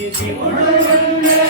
你替我认真点。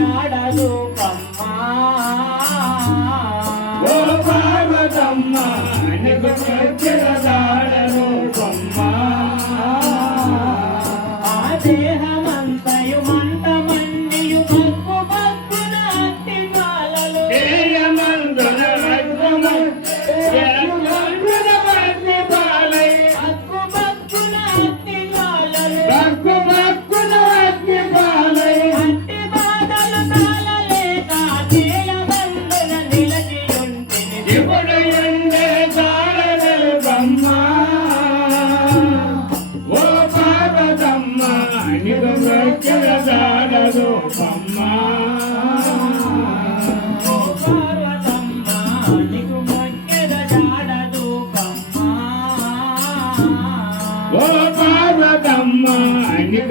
ಕಾಡಲು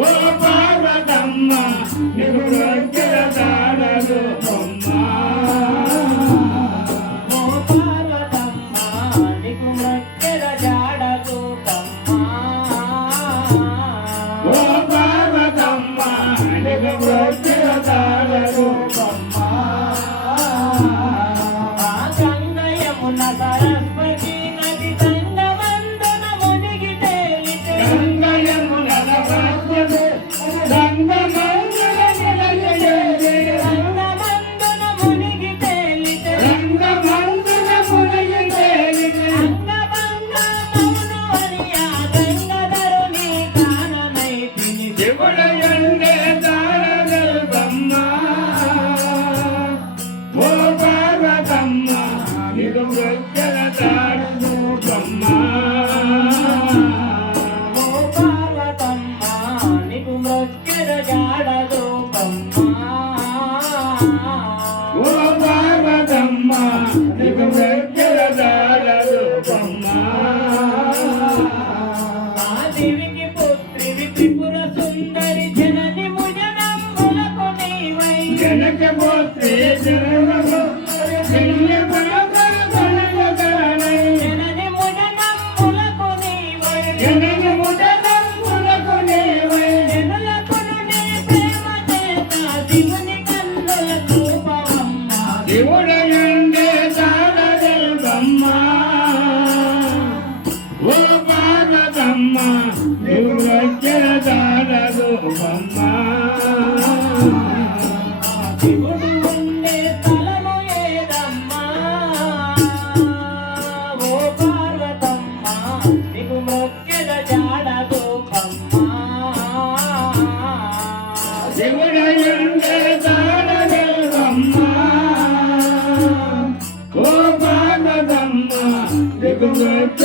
Oh, Thank you. Amen.